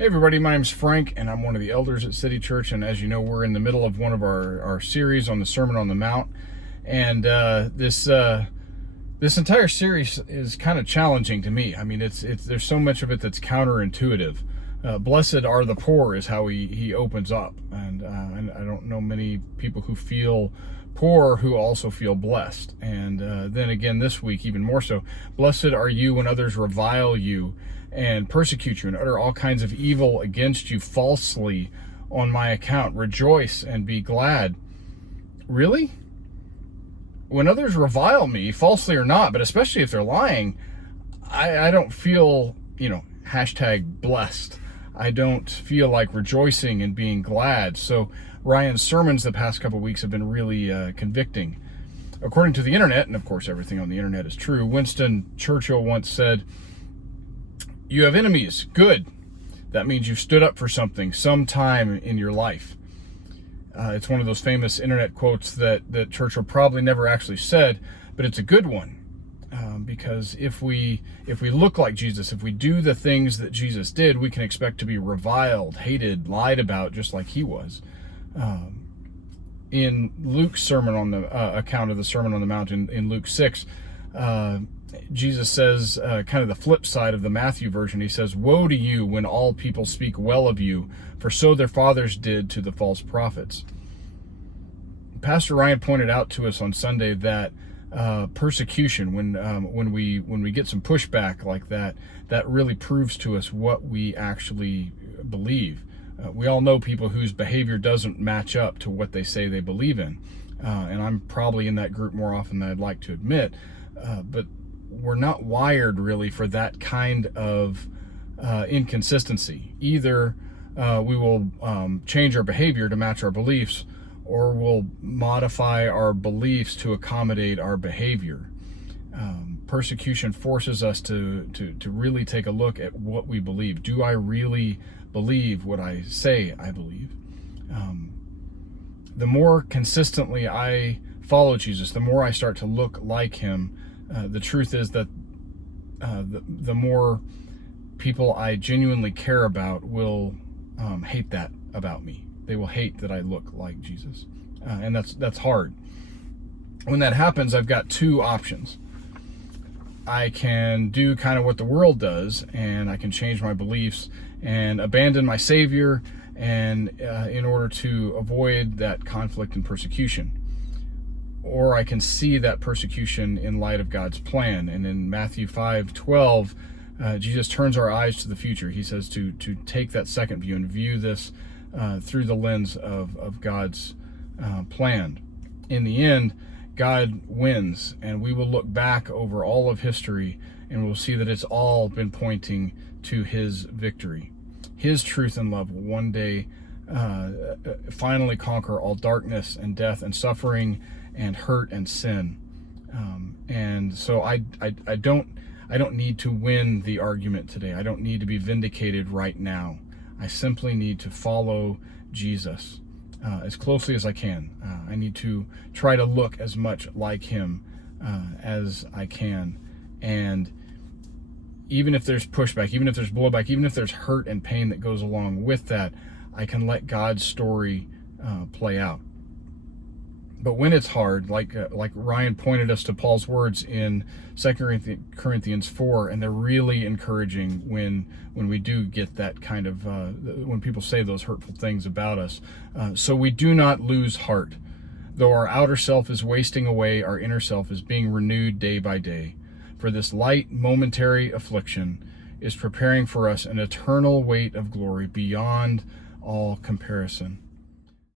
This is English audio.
Hey everybody, my name's Frank and I'm one of the elders at City Church, and as you know, we're in the middle of one of our series on the Sermon on the Mount, and this entire series is kind of challenging to me. I mean, it's there's so much of it that's counterintuitive. Blessed are the poor is how he opens up, and I don't know many people who feel poor who also feel blessed. And then again this week, even more so, blessed are you when others revile you and persecute you and utter all kinds of evil against you falsely on my account. Rejoice and be glad. Really? When others revile me, falsely or not, but especially if they're lying, I don't feel, hashtag blessed. I don't feel like rejoicing and being glad. So Ryan's sermons the past couple weeks have been really convicting. According to the internet, and of course everything on the internet is true, Winston Churchill once said, "You have enemies. Good. That means you stood up for something sometime in your life." It's one of those famous internet quotes that Churchill probably never actually said, but it's a good one. Because if we look like Jesus, if we do the things that Jesus did, we can expect to be reviled, hated, lied about, just like he was. In Luke's sermon on the account of the Sermon on the Mount in Luke 6, Jesus says, kind of the flip side of the Matthew version, he says, "Woe to you when all people speak well of you, for so their fathers did to the false prophets." Pastor Ryan pointed out to us on Sunday that persecution, when we get some pushback like that, that really proves to us what we actually believe. We all know people whose behavior doesn't match up to what they say they believe in, and I'm probably in that group more often than I'd like to admit. But we're not wired really for that kind of inconsistency. Either we will change our behavior to match our beliefs, or we'll modify our beliefs to accommodate our behavior. Persecution forces us to really take a look at what we believe. Do I really believe what I say I believe? The more consistently I follow Jesus, the more I start to look like him. The truth is that the more people I genuinely care about will hate that about me. They will hate that I look like Jesus, and that's hard. When that happens, I've got two options. I can do kind of what the world does, and I can change my beliefs and abandon my Savior, and in order to avoid that conflict and persecution. Or I can see that persecution in light of God's plan. And in Matthew 5:12, Jesus turns our eyes to the future. He says to take that second view and view this through the lens of God's plan. In the end, God wins, and we will look back over all of history and we'll see that it's all been pointing to his victory. His truth and love will one day finally conquer all darkness and death and suffering and hurt and sin. And so I don't need to win the argument today. I don't need to be vindicated right now. I simply need to follow Jesus as closely as I can. I need to try to look as much like him as I can. And even if there's pushback, even if there's blowback, even if there's hurt and pain that goes along with that, I can let God's story play out. But when it's hard, like Ryan pointed us to Paul's words in 2 Corinthians 4, and they're really encouraging when we do get that kind of, when people say those hurtful things about us. So we do not lose heart. Though our outer self is wasting away, our inner self is being renewed day by day. For this light, momentary affliction is preparing for us an eternal weight of glory beyond all comparison.